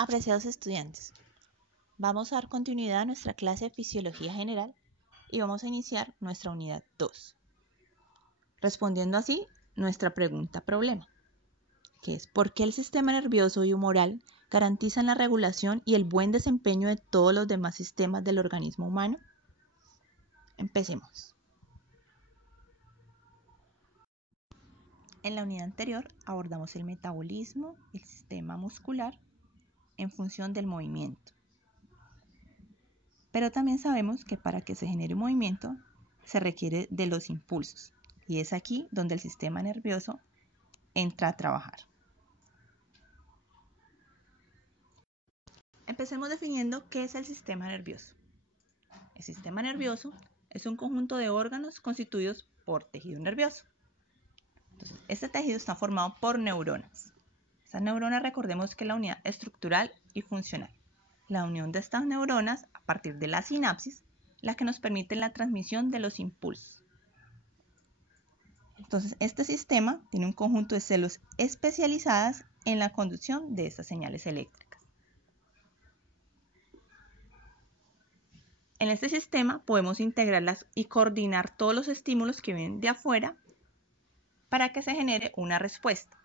Apreciados estudiantes, vamos a dar continuidad a nuestra clase de Fisiología General y vamos a iniciar nuestra unidad 2, respondiendo así nuestra pregunta problema, que es ¿por qué el sistema nervioso y humoral garantizan la regulación y el buen desempeño de todos los demás sistemas del organismo humano? Empecemos. En la unidad anterior abordamos el metabolismo y el sistema muscular en función del movimiento. Pero también sabemos que para que se genere un movimiento se requiere de los impulsos y es aquí donde el sistema nervioso entra a trabajar. Empecemos definiendo qué es el sistema nervioso. El sistema nervioso es un conjunto de órganos constituidos por tejido nervioso. Entonces, este tejido está formado por neuronas. Estas neuronas, recordemos que es la unidad estructural y funcional. La unión de estas neuronas a partir de la sinapsis, la que nos permite la transmisión de los impulsos. Entonces, este sistema tiene un conjunto de células especializadas en la conducción de estas señales eléctricas. En este sistema podemos integrarlas y coordinar todos los estímulos que vienen de afuera para que se genere una respuesta.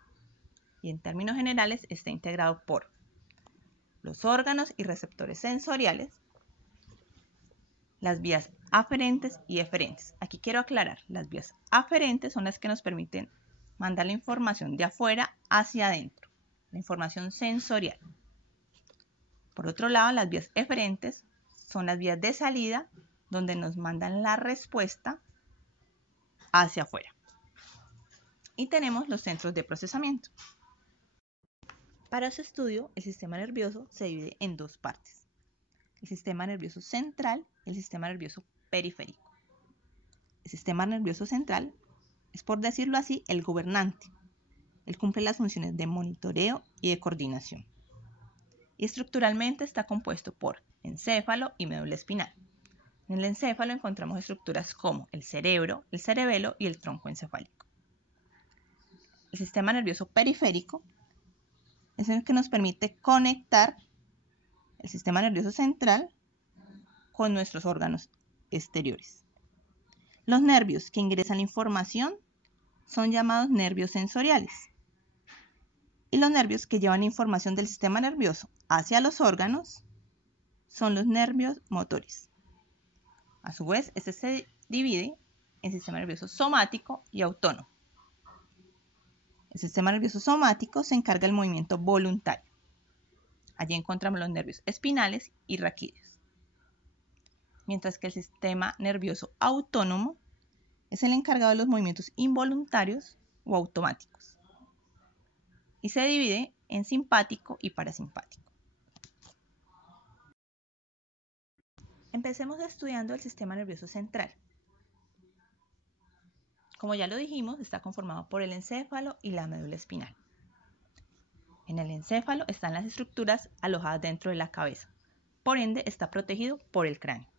Y en términos generales está integrado por los órganos y receptores sensoriales, las vías aferentes y eferentes. Aquí quiero aclarar, las vías aferentes son las que nos permiten mandar la información de afuera hacia adentro, la información sensorial. Por otro lado, las vías eferentes son las vías de salida donde nos mandan la respuesta hacia afuera. Y tenemos los centros de procesamiento. Para ese estudio, el sistema nervioso se divide en dos partes: el sistema nervioso central y el sistema nervioso periférico. El sistema nervioso central es, por decirlo así, el gobernante. Él cumple las funciones de monitoreo y de coordinación. Y estructuralmente está compuesto por encéfalo y médula espinal. En el encéfalo encontramos estructuras como el cerebro, el cerebelo y el tronco encefálico. El sistema nervioso periférico es el que nos permite conectar el sistema nervioso central con nuestros órganos exteriores. Los nervios que ingresan la información son llamados nervios sensoriales. Y los nervios que llevan información del sistema nervioso hacia los órganos son los nervios motores. A su vez, este se divide en sistema nervioso somático y autónomo. El sistema nervioso somático se encarga del movimiento voluntario. Allí encontramos los nervios espinales y raquídeos. Mientras que el sistema nervioso autónomo es el encargado de los movimientos involuntarios o automáticos. Y se divide en simpático y parasimpático. Empecemos estudiando el sistema nervioso central. Como ya lo dijimos, está conformado por el encéfalo y la médula espinal. En el encéfalo están las estructuras alojadas dentro de la cabeza, por ende está protegido por el cráneo.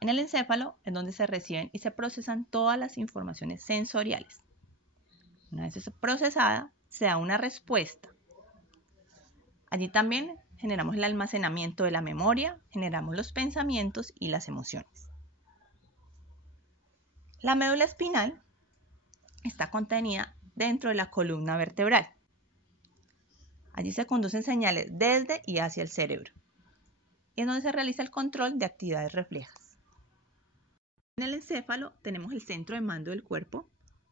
En el encéfalo es donde se reciben y se procesan todas las informaciones sensoriales. Una vez procesada, se da una respuesta. Allí también generamos el almacenamiento de la memoria, generamos los pensamientos y las emociones. La médula espinal está contenida dentro de la columna vertebral. Allí se conducen señales desde y hacia el cerebro, y es donde se realiza el control de actividades reflejas. En el encéfalo tenemos el centro de mando del cuerpo,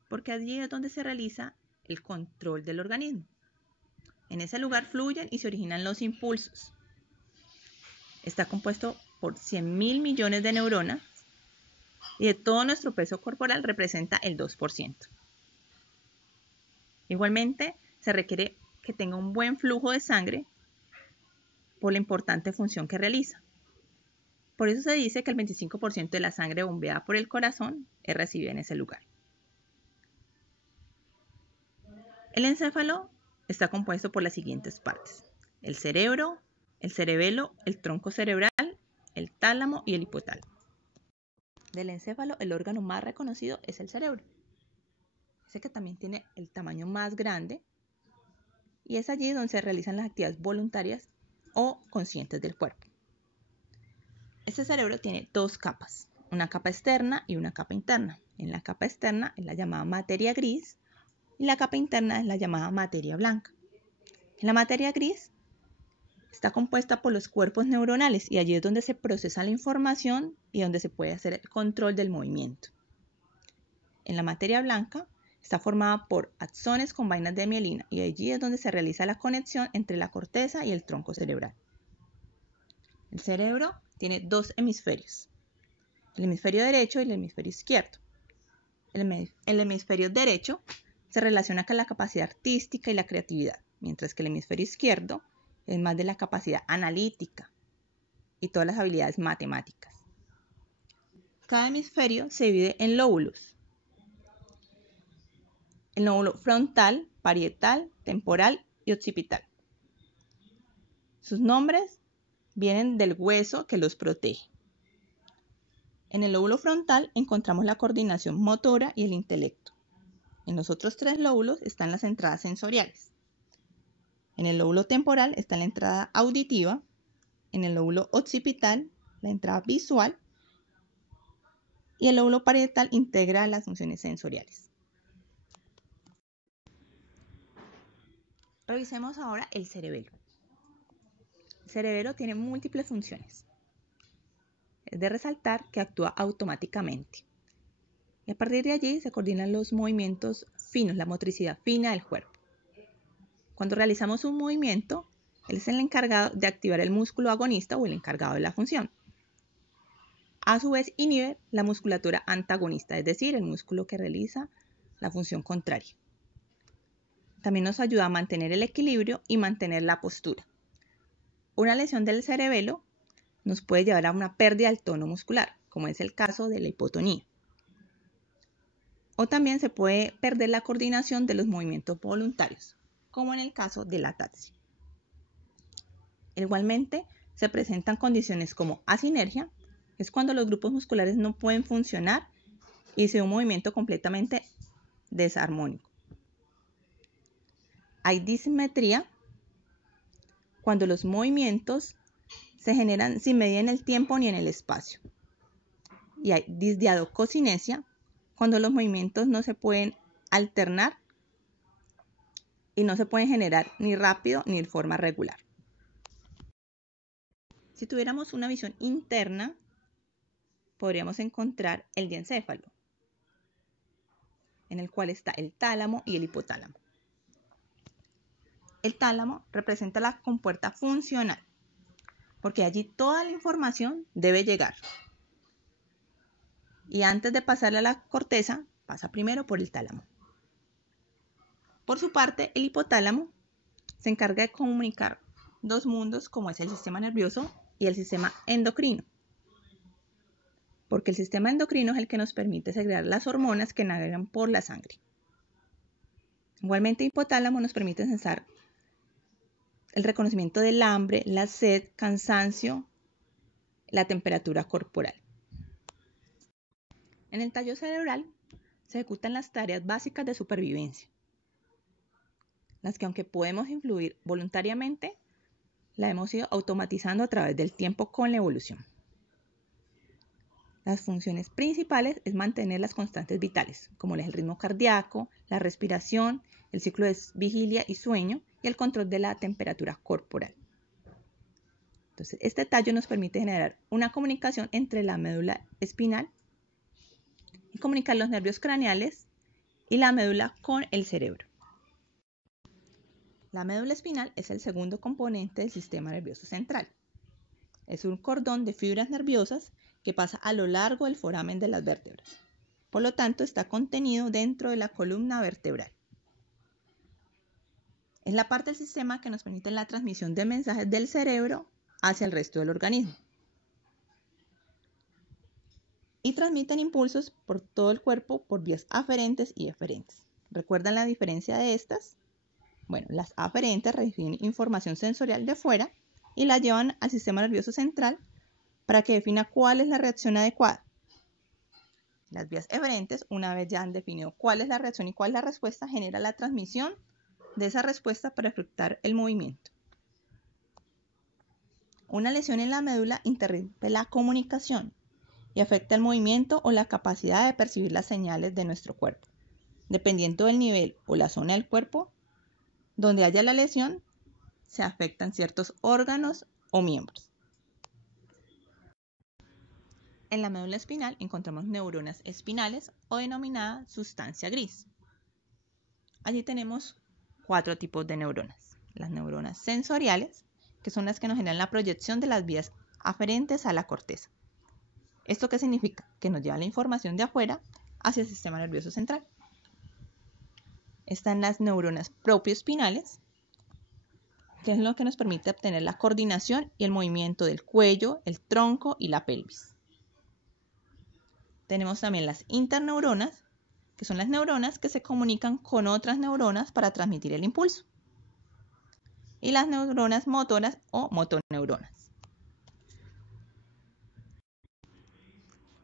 porque allí es donde se realiza el control del organismo. En ese lugar fluyen y se originan los impulsos. Está compuesto por 100.000 millones de neuronas y de todo nuestro peso corporal representa el 2%. Igualmente, se requiere que tenga un buen flujo de sangre por la importante función que realiza. Por eso se dice que el 25% de la sangre bombeada por el corazón es recibida en ese lugar. El encéfalo está compuesto por las siguientes partes: el cerebro, el cerebelo, el tronco cerebral, el tálamo y el hipotálamo. Del encéfalo, el órgano más reconocido es el cerebro. Ese que también tiene el tamaño más grande y es allí donde se realizan las actividades voluntarias o conscientes del cuerpo. Este cerebro tiene dos capas, una capa externa y una capa interna. En la capa externa es la llamada materia gris y la capa interna es la llamada materia blanca. En la materia gris está compuesta por los cuerpos neuronales y allí es donde se procesa la información y donde se puede hacer el control del movimiento. En la materia blanca está formada por axones con vainas de mielina y allí es donde se realiza la conexión entre la corteza y el tronco cerebral. El cerebro tiene dos hemisferios, el hemisferio derecho y el hemisferio izquierdo. El hemisferio derecho se relaciona con la capacidad artística y la creatividad, mientras que el hemisferio izquierdo es más de la capacidad analítica y todas las habilidades matemáticas. Cada hemisferio se divide en lóbulos. El lóbulo frontal, parietal, temporal y occipital. Sus nombres vienen del hueso que los protege. En el lóbulo frontal encontramos la coordinación motora y el intelecto. En los otros tres lóbulos están las entradas sensoriales. En el lóbulo temporal está la entrada auditiva, en el lóbulo occipital la entrada visual y el lóbulo parietal integra las funciones sensoriales. Revisemos ahora el cerebelo. El cerebelo tiene múltiples funciones. Es de resaltar que actúa automáticamente. Y a partir de allí se coordinan los movimientos finos, la motricidad fina del cuerpo. Cuando realizamos un movimiento, él es el encargado de activar el músculo agonista o el encargado de la función. A su vez, inhibe la musculatura antagonista, es decir, el músculo que realiza la función contraria. También nos ayuda a mantener el equilibrio y mantener la postura. Una lesión del cerebelo nos puede llevar a una pérdida del tono muscular, como es el caso de la hipotonía. O también se puede perder la coordinación de los movimientos voluntarios, como en el caso de la ataxia. Igualmente, se presentan condiciones como asinergia, que es cuando los grupos musculares no pueden funcionar y se ve un movimiento completamente desarmónico. Hay dismetría, cuando los movimientos se generan sin medida en el tiempo ni en el espacio. Y hay disdiadococinesia, cuando los movimientos no se pueden alternar y no se pueden generar ni rápido ni de forma regular. Si tuviéramos una visión interna, podríamos encontrar el diencéfalo, en el cual está el tálamo y el hipotálamo. El tálamo representa la compuerta funcional, porque allí toda la información debe llegar. Y antes de pasarle a la corteza, pasa primero por el tálamo. Por su parte, el hipotálamo se encarga de comunicar dos mundos, como es el sistema nervioso y el sistema endocrino. Porque el sistema endocrino es el que nos permite segregar las hormonas que navegan por la sangre. Igualmente, el hipotálamo nos permite sensar el reconocimiento del hambre, la sed, cansancio, la temperatura corporal. En el tallo cerebral se ejecutan las tareas básicas de supervivencia, las que aunque podemos influir voluntariamente, la hemos ido automatizando a través del tiempo con la evolución. Las funciones principales es mantener las constantes vitales, como el ritmo cardíaco, la respiración, el ciclo de vigilia y sueño y el control de la temperatura corporal. Entonces, este tallo nos permite generar una comunicación entre la médula espinal y comunicar los nervios craneales y la médula con el cerebro. La médula espinal es el segundo componente del sistema nervioso central. Es un cordón de fibras nerviosas que pasa a lo largo del foramen de las vértebras. Por lo tanto, está contenido dentro de la columna vertebral. Es la parte del sistema que nos permite la transmisión de mensajes del cerebro hacia el resto del organismo. Y transmiten impulsos por todo el cuerpo por vías aferentes y eferentes. ¿Recuerdan la diferencia de estas? Bueno, las aferentes reciben información sensorial de fuera y la llevan al sistema nervioso central para que defina cuál es la reacción adecuada. Las vías eferentes, una vez ya han definido cuál es la reacción y cuál es la respuesta, genera la transmisión de esa respuesta para efectuar el movimiento. Una lesión en la médula interrumpe la comunicación y afecta el movimiento o la capacidad de percibir las señales de nuestro cuerpo. Dependiendo del nivel o la zona del cuerpo donde haya la lesión, se afectan ciertos órganos o miembros. En la médula espinal encontramos neuronas espinales o denominada sustancia gris. Allí tenemos 4 tipos de neuronas. Las neuronas sensoriales, que son las que nos generan la proyección de las vías aferentes a la corteza. ¿Esto qué significa? Que nos lleva la información de afuera hacia el sistema nervioso central. Están las neuronas propioespinales, que es lo que nos permite obtener la coordinación y el movimiento del cuello, el tronco y la pelvis. Tenemos también las interneuronas, que son las neuronas que se comunican con otras neuronas para transmitir el impulso. Y las neuronas motoras o motoneuronas.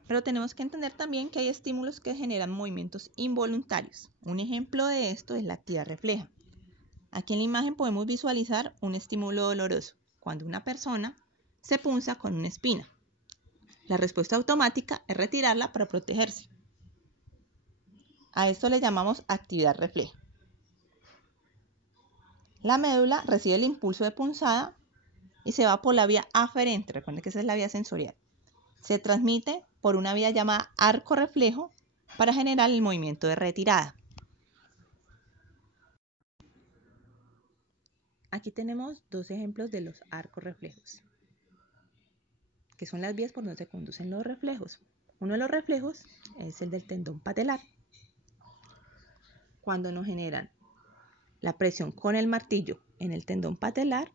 Pero tenemos que entender también que hay estímulos que generan movimientos involuntarios. Un ejemplo de esto es la actividad refleja. Aquí en la imagen podemos visualizar un estímulo doloroso, cuando una persona se punza con una espina. La respuesta automática es retirarla para protegerse. A esto le llamamos actividad refleja. La médula recibe el impulso de punzada y se va por la vía aferente. Recuerden que esa es la vía sensorial. Se transmite por una vía llamada arco reflejo para generar el movimiento de retirada. Aquí tenemos 2 ejemplos de los arcos reflejos, que son las vías por donde se conducen los reflejos. Uno de los reflejos es el del tendón patelar. Cuando nos generan la presión con el martillo en el tendón patelar,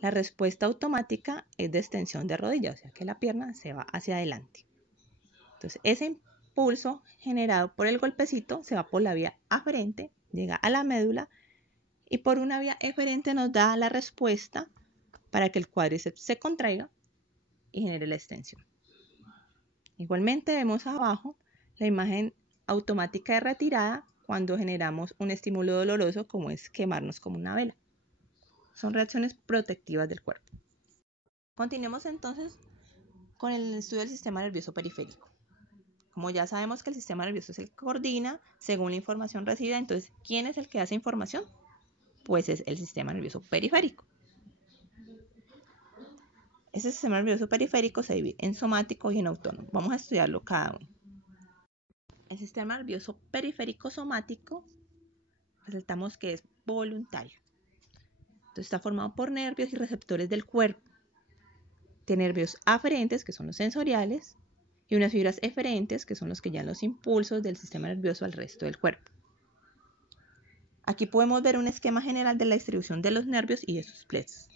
la respuesta automática es de extensión de rodilla, o sea que la pierna se va hacia adelante. Entonces, ese impulso generado por el golpecito se va por la vía aferente, llega a la médula y por una vía eferente nos da la respuesta para que el cuádriceps se contraiga y genere la extensión. Igualmente vemos abajo la imagen automática de retirada cuando generamos un estímulo doloroso como es quemarnos como una vela. Son reacciones protectivas del cuerpo. Continuemos entonces con el estudio del sistema nervioso periférico. Como ya sabemos que el sistema nervioso es el que coordina según la información recibida, entonces, ¿quién es el que hace información? Pues es el sistema nervioso periférico. Ese sistema nervioso periférico se divide en somático y en autónomo. Vamos a estudiarlo cada uno. El sistema nervioso periférico somático, resaltamos que es voluntario. Entonces está formado por nervios y receptores del cuerpo. Tiene nervios aferentes, que son los sensoriales, y unas fibras eferentes, que son los que llevan los impulsos del sistema nervioso al resto del cuerpo. Aquí podemos ver un esquema general de la distribución de los nervios y de sus plexos.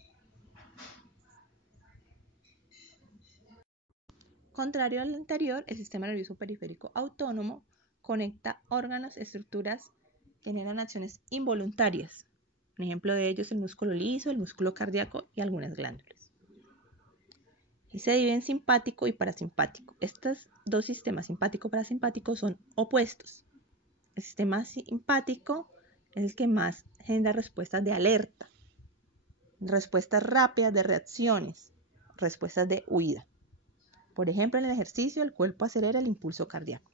Contrario al anterior, el sistema nervioso periférico autónomo conecta órganos, estructuras que generan acciones involuntarias. Un ejemplo de ello es el músculo liso, el músculo cardíaco y algunas glándulas. Y se divide en simpático y parasimpático. Estos 2 sistemas, simpático y parasimpático, son opuestos. El sistema simpático es el que más genera respuestas de alerta, respuestas rápidas de reacciones, respuestas de huida. Por ejemplo, en el ejercicio el cuerpo acelera el impulso cardíaco,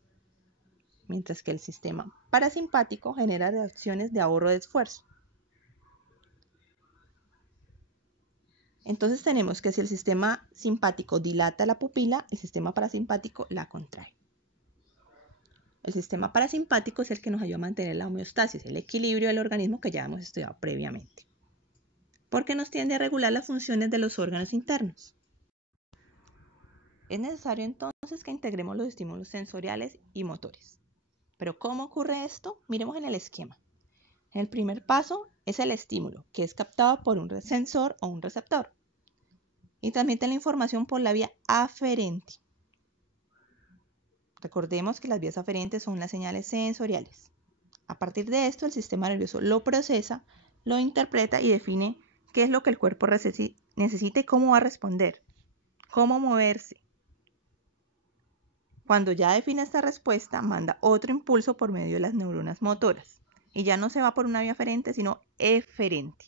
mientras que el sistema parasimpático genera reacciones de ahorro de esfuerzo. Entonces tenemos que si el sistema simpático dilata la pupila, el sistema parasimpático la contrae. El sistema parasimpático es el que nos ayuda a mantener la homeostasis, el equilibrio del organismo que ya hemos estudiado previamente, porque nos tiende a regular las funciones de los órganos internos. Es necesario entonces que integremos los estímulos sensoriales y motores. ¿Pero cómo ocurre esto? Miremos en el esquema. El primer paso es el estímulo, que es captado por un sensor o un receptor, y transmite la información por la vía aferente. Recordemos que las vías aferentes son las señales sensoriales. A partir de esto, el sistema nervioso lo procesa, lo interpreta y define qué es lo que el cuerpo necesita y cómo va a responder, cómo moverse. Cuando ya define esta respuesta, manda otro impulso por medio de las neuronas motoras. y ya no se va por una vía aferente, sino eferente,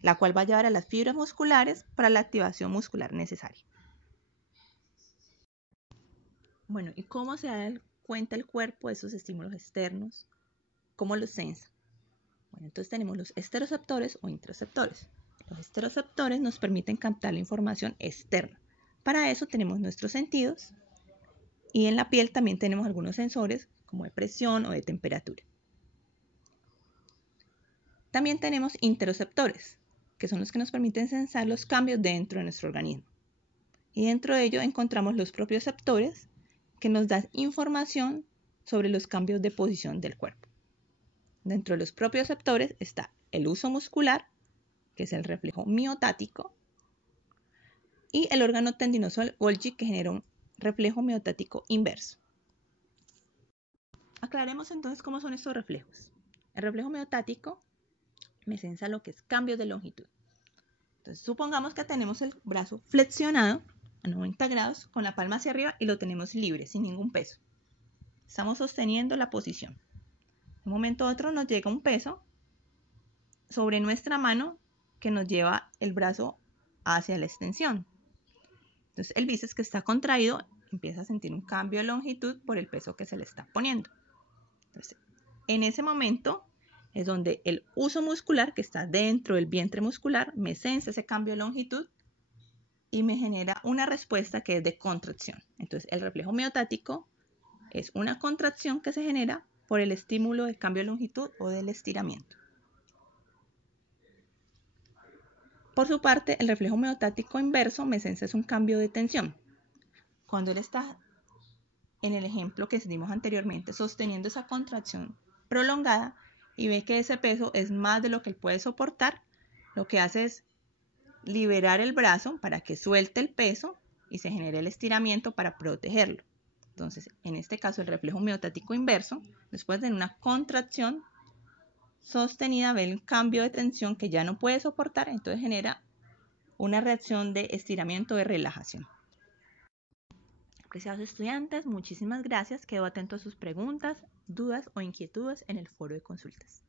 la cual va a llevar a las fibras musculares para la activación muscular necesaria. Bueno, ¿y cómo se da cuenta el cuerpo de esos estímulos externos? ¿Cómo los sensa? Bueno, entonces tenemos los esteroceptores o interoceptores. Los esteroceptores nos permiten captar la información externa. Para eso tenemos nuestros sentidos y en la piel también tenemos algunos sensores como de presión o de temperatura. También tenemos interoceptores, que son los que nos permiten sensar los cambios dentro de nuestro organismo. Y dentro de ello encontramos los propioceptores, que nos dan información sobre los cambios de posición del cuerpo. Dentro de los propioceptores está el uso muscular, que es el reflejo miotático, y el órgano tendinoso Golgi, que genera un reflejo miotático inverso. Aclaremos entonces cómo son estos reflejos. El reflejo miotático me sensa lo que es cambios de longitud. Entonces, supongamos que tenemos el brazo flexionado a 90 grados con la palma hacia arriba y lo tenemos libre, sin ningún peso. Estamos sosteniendo la posición. De un momento a otro nos llega un peso sobre nuestra mano que nos lleva el brazo hacia la extensión. Entonces, el bíceps que está contraído empieza a sentir un cambio de longitud por el peso que se le está poniendo. Entonces, en ese momento es donde el uso muscular que está dentro del vientre muscular me sensa ese cambio de longitud y me genera una respuesta que es de contracción. Entonces, el reflejo miotático es una contracción que se genera por el estímulo del cambio de longitud o del estiramiento. Por su parte, el reflejo miotático inverso me sensa es un cambio de tensión. Cuando él está, en el ejemplo que dimos anteriormente, sosteniendo esa contracción prolongada y ve que ese peso es más de lo que él puede soportar, lo que hace es liberar el brazo para que suelte el peso y se genere el estiramiento para protegerlo. Entonces, en este caso, el reflejo miotático inverso, después de una contracción sostenida, ve el cambio de tensión que ya no puede soportar, entonces genera una reacción de estiramiento, de relajación. Apreciados estudiantes, muchísimas gracias. Quedo atento a sus preguntas, dudas o inquietudes en el foro de consultas.